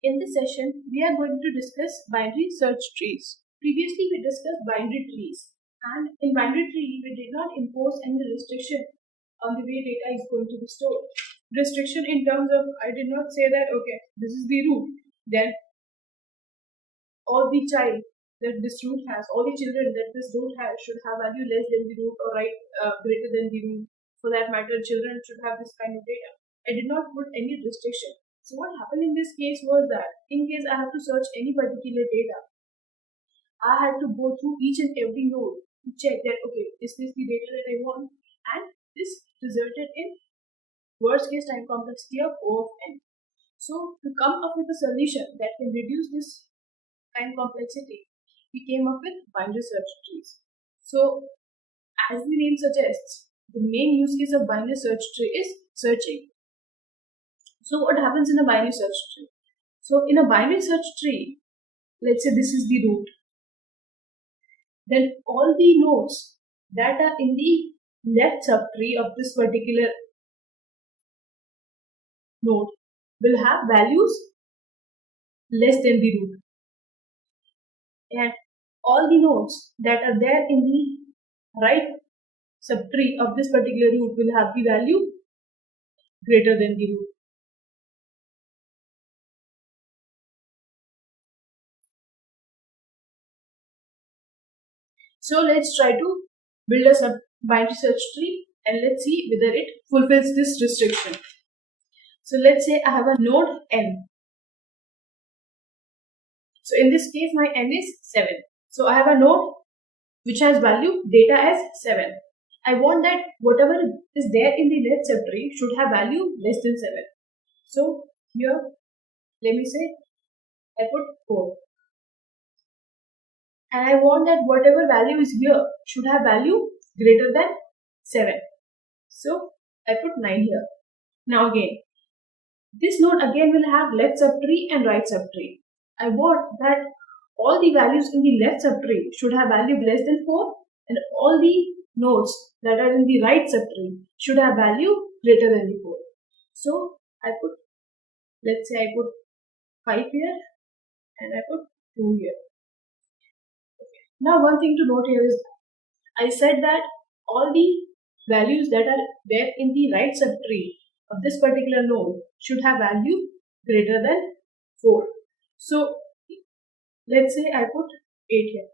In this session, we are going to discuss binary search trees. Previously, we discussed binary trees, and in binary tree, we did not impose any restriction on the way data is going to be stored. Restriction in terms of, I did not say that, okay, this is the root, then all the child that this root has, all the children that this root has should have value less than the root or greater than the root. For that matter, children should have this kind of data. I did not put any restriction. So what happened in this case was that in case I have to search any particular data, I had to go through each and every node to check that, okay, is this the data that I want? And this resulted in worst case time complexity of O of n. So to come up with a solution that can reduce this time complexity, we came up with binary search trees. So as the name suggests, the main use case of binary search tree is searching. So what happens in a binary search tree? So in a binary search tree, let's say this is the root. Then all the nodes that are in the left subtree of this particular node will have values less than the root. And all the nodes that are there in the right subtree of this particular root will have the value greater than the root. So let's try to build a binary search tree and let's see whether it fulfills this restriction. So let's say I have a node n. So in this case my n is 7. So I have a node which has value data as 7. I want that whatever is there in the left subtree should have value less than 7. So here let me say I put 4. And I want that whatever value is here should have value greater than 7. So I put 9 here. Now again, this node again will have left subtree and right subtree. I want that all the values in the left subtree should have value less than 4 and all the nodes that are in the right subtree should have value greater than the 4. So I put, let's say I put 5 here and I put 2 here. Now one thing to note here is I said that all the values that are there in the right subtree of this particular node should have value greater than 4. So let's say I put 8 here.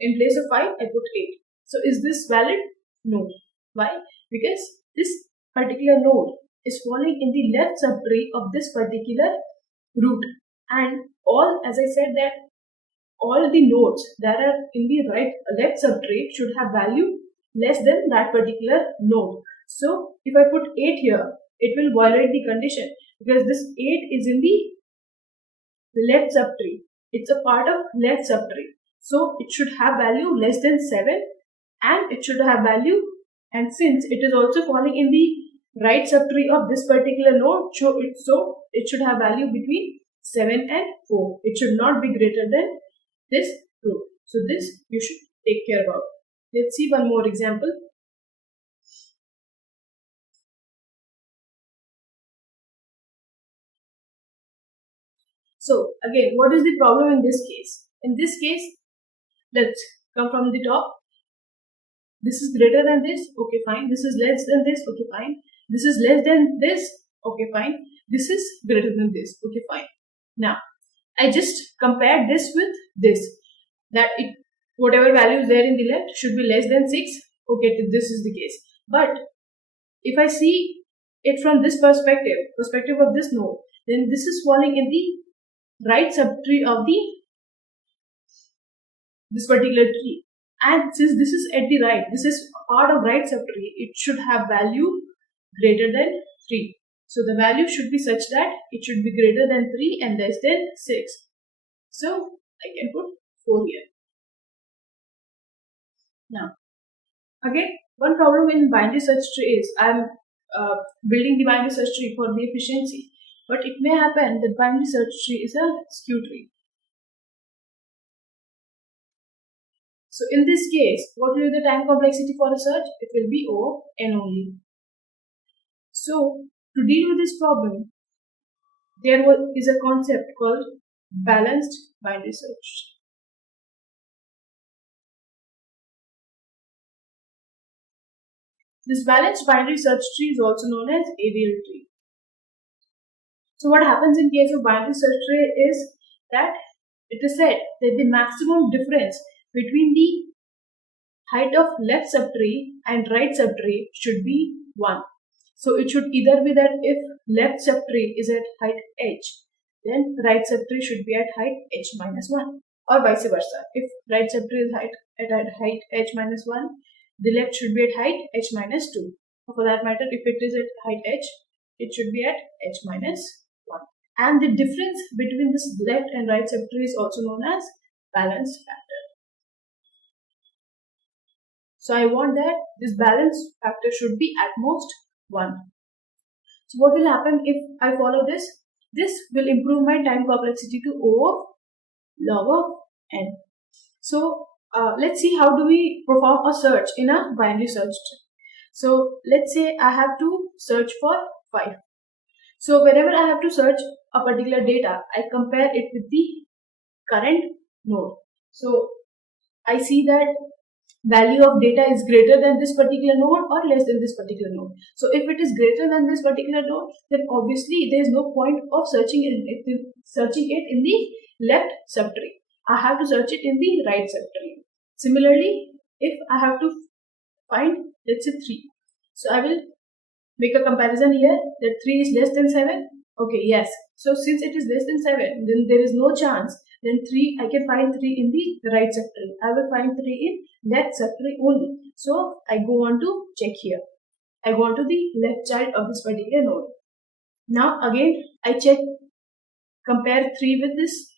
In place of 5 I put 8. So is this valid? No. Why? Because this particular node is falling in the left subtree of this particular root, and all, as I said, that all the nodes that are in the left subtree should have value less than that particular node. So if I put 8 here, it will violate the condition because this 8 is in the left subtree. It's a part of left subtree. So it should have value less than 7 and it should have value, and since it is also falling in the right subtree of this particular node, so it should have value between 7 and 4. It should not be greater than this root. So this you should take care about. Let's see one more example. So again, what is the problem in this case? In this case, let's come from the top. This is greater than this, okay fine. This is less than this, okay fine. This is less than this, okay fine. This is greater than this, okay fine. Now, I just compared this with this, that whatever value is there in the left should be less than 6, okay, this is the case. But if I see it from this perspective of this node, then this is falling in the right subtree of this particular tree. And since this is at the right, this is part of right subtree, it should have value greater than 3. So the value should be such that it should be greater than 3 and less than 6. So I can put 4 here. Now, again, one problem in binary search tree is I am building the binary search tree for the efficiency, but it may happen that binary search tree is a skew tree. So in this case, what will be the time complexity for a search? It will be O n only. So to deal with this problem, is a concept called balanced binary search. This balanced binary search tree is also known as ABL tree. So what happens in case of binary search tree is that it is said that the maximum difference between the height of left subtree and right subtree should be 1. So it should either be that if left subtree is at height h, then right subtree should be at height h minus 1, or vice versa. If right subtree is at height h minus 1, the left should be at height h minus 2. Or for that matter, if it is at height h, it should be at h minus 1. And the difference between this left and right subtree is also known as balance factor. So I want that this balance factor should be at most 1. So what will happen if I follow this? This will improve my time complexity to O of log of n. So let's see how do we perform a search in a binary search tree. So let's say I have to search for 5. So whenever I have to search a particular data, I compare it with the current node. So I see that value of data is greater than this particular node or less than this particular node. So if it is greater than this particular node, then obviously there is no point of searching it in the left subtree. I have to search it in the right subtree. Similarly, if I have to find, let's say 3. So I will make a comparison here that 3 is less than 7. Okay, yes. So since it is less than 7, then there is no chance. Then 3, I can find 3 in the right subtree. I will find 3 in left subtree only. So I go on to check here. I go on to the left child of this particular node. Now again, I check, compare 3 with this.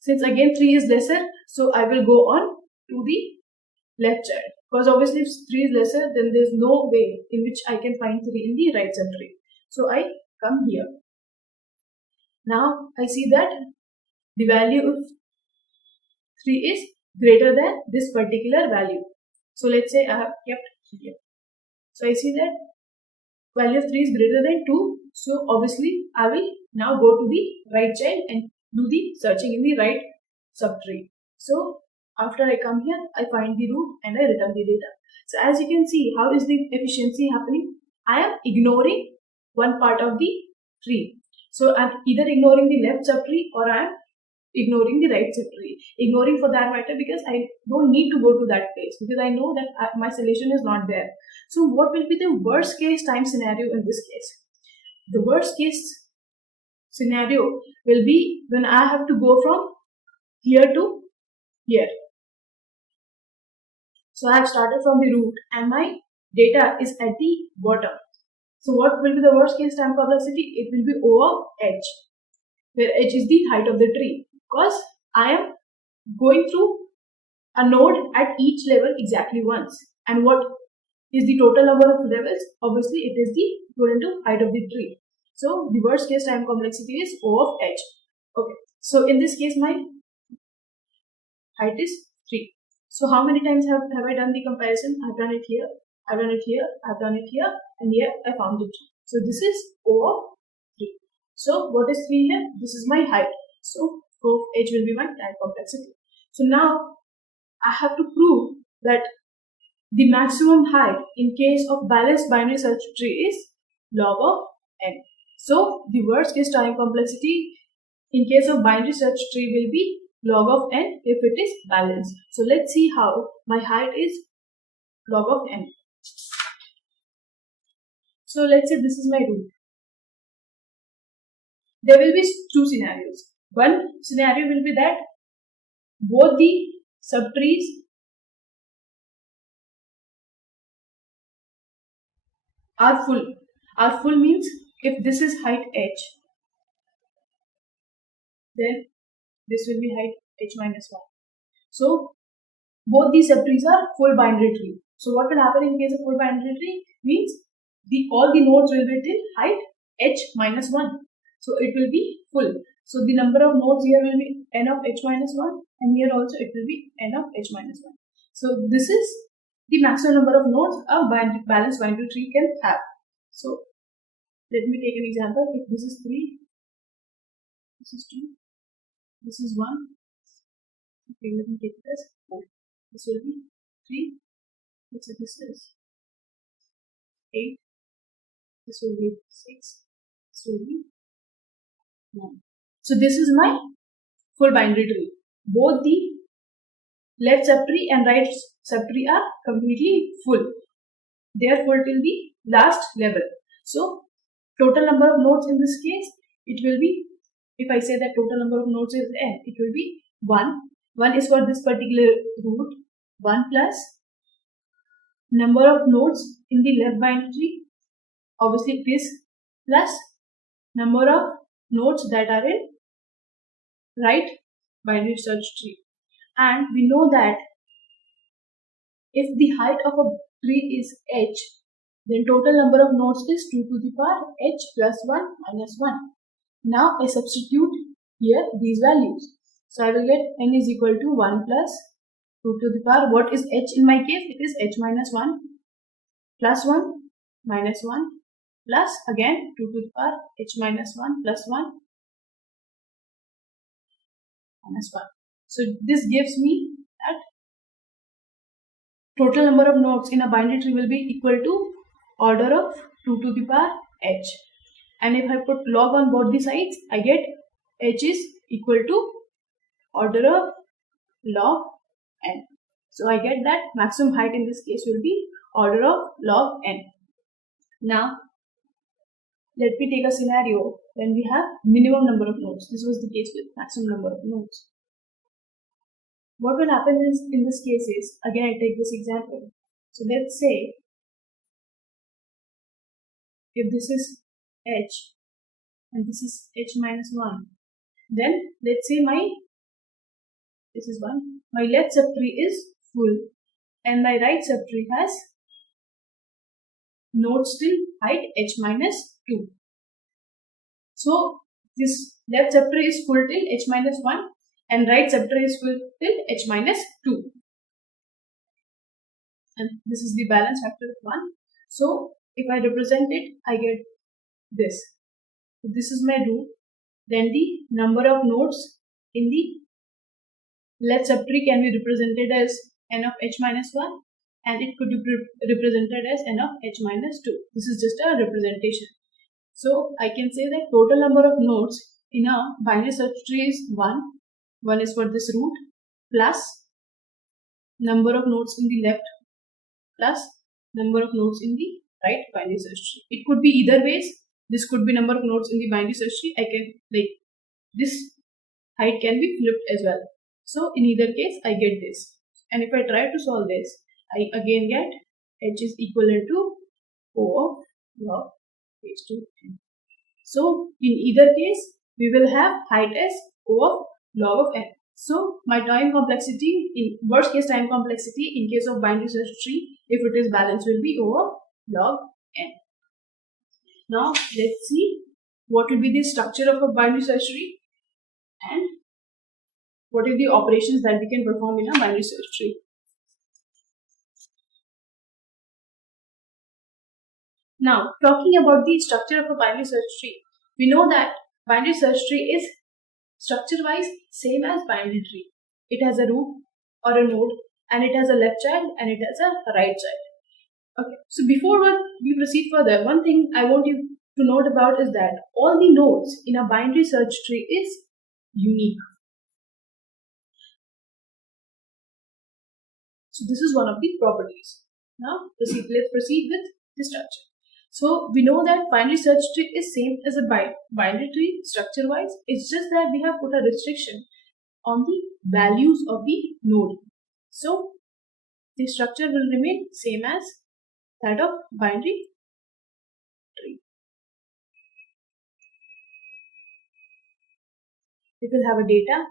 Since again 3 is lesser, so I will go on to the left child. Because obviously if 3 is lesser, then there is no way in which I can find 3 in the right subtree. So I come here. Now I see that the value of 3 is greater than this particular value. So let's say I have kept here. So I see that value of 3 is greater than 2. So obviously I will now go to the right child and do the searching in the right subtree. So after I come here, I find the root and I return the data. So as you can see, how is the efficiency happening? I am ignoring one part of the tree. So I'm either ignoring the left subtree or I'm ignoring the right subtree. Ignoring for that matter because I don't need to go to that place because I know that my solution is not there. So what will be the worst case time scenario in this case? The worst case scenario will be when I have to go from here to here. So I have started from the root and my data is at the bottom. So what will be the worst case time complexity? It will be O of h, where h is the height of the tree, because I am going through a node at each level exactly once. And what is the total number of levels? Obviously it is the equivalent to height of the tree. So the worst case time complexity is O of h. Okay. So in this case my height is 3. So how many times have I done the comparison? I've done it here, I've done it here, I've done it here, and here I found it. So this is O of 3. So what is 3 here? This is my height. So O of h will be my time complexity. So now I have to prove that the maximum height in case of balanced binary search tree is log of n. So the worst case time complexity in case of binary search tree will be log of n if it is balanced. So let's see how my height is log of n. So let's say this is my root. There will be two scenarios. One scenario will be that both the subtrees are full. Are full means if this is height h, then this will be height h minus 1. So both these subtrees are full binary tree. So what will happen in case of full binary tree means all the nodes will be till height h minus 1. So it will be full. So the number of nodes here will be n of h minus 1 and here also it will be n of h minus 1. So this is the maximum number of nodes a balanced binary tree can have. So let me take an example. If this is 3, This is 2. This is 1. Okay, let me take this. 4. This will be 3. So this is 8. This will be 6. This will be 9. So this is my full binary tree. Both the left subtree and right subtree are completely full. They are full till the last level. So total number of nodes in this case, it will be, if I say that total number of nodes is n, it will be 1. 1 is for this particular root. 1 plus number of nodes in the left binary tree, obviously it is, plus number of nodes that are in right binary search tree. And we know that if the height of a tree is h, then total number of nodes is 2 to the power h plus 1 minus 1. Now I substitute here these values. So I will get n is equal to 1 plus 2 to the power, what is h in my case? It is h minus 1 plus 1 minus 1 plus again 2 to the power h minus 1 plus 1 minus 1. So this gives me that total number of nodes in a binary tree will be equal to order of 2 to the power h. And if I put log on both the sides, I get h is equal to order of log n. So I get that maximum height in this case will be order of log n. Now let me take a scenario when we have minimum number of nodes. This was the case with maximum number of nodes. What will happen is, in this case is, again I take this example. So let's say if this is h and this is h minus 1, then let's say this is 1, my left subtree is full and my right subtree has nodes till height h minus 2. So this left subtree is full till h minus 1 and right subtree is full till h minus 2. And this is the balance factor of 1. So if I represent it, I get this. So this is my root. Then the number of nodes in the left subtree can be represented as n of h minus 1 and it could be represented as n of h minus 2. This is just a representation. So I can say that total number of nodes in a binary search tree is 1. 1 is for this root plus number of nodes in the left plus number of nodes in the right binary search tree. It could be either ways. This could be number of nodes in the binary search tree. I can, like, this height can be flipped as well. So in either case, I get this. And if I try to solve this, I again get h is equivalent to O of log h to n. So in either case, we will have height as O of log of n. So my time complexity, in worst case time complexity in case of binary search tree, if it is balanced, will be O of log n. Now let's see what will be the structure of a binary search tree and what are the operations that we can perform in a binary search tree. Now, talking about the structure of a binary search tree, we know that binary search tree is structure-wise same as binary tree. It has a root or a node and it has a left child and it has a right child. Okay, so before we proceed further, one thing I want you to note about is that all the nodes in a binary search tree is unique. So this is one of the properties. Now let's proceed with the structure. So we know that binary search tree is same as a binary tree structure wise. It's just that we have put a restriction on the values of the node. So the structure will remain same as that of binary tree. It will have a data.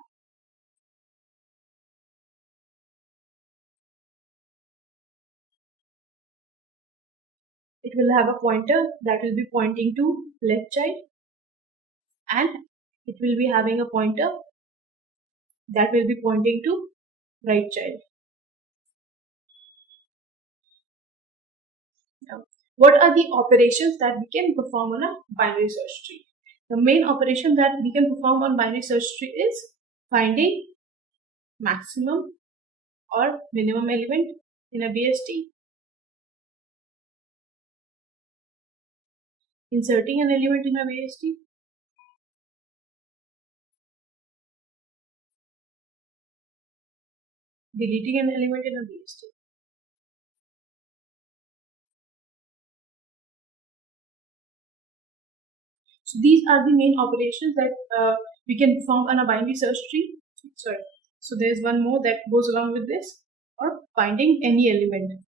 It will have a pointer that will be pointing to left child and it will be having a pointer that will be pointing to right child. Now, what are the operations that we can perform on a binary search tree? The main operation that we can perform on binary search tree is finding maximum or minimum element in a BST, inserting an element in a BST, deleting an element in a BST. So these are the main operations that we can perform on a binary search tree. Sorry. So there's one more that goes along with this, or finding any element.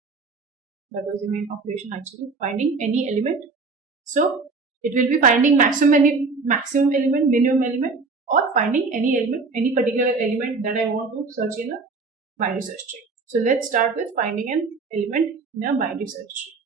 That was the main operation actually, finding any element. So it will be finding maximum element, minimum element, or finding any element, any particular element that I want to search in a binary search tree. So let's start with finding an element in a binary search tree.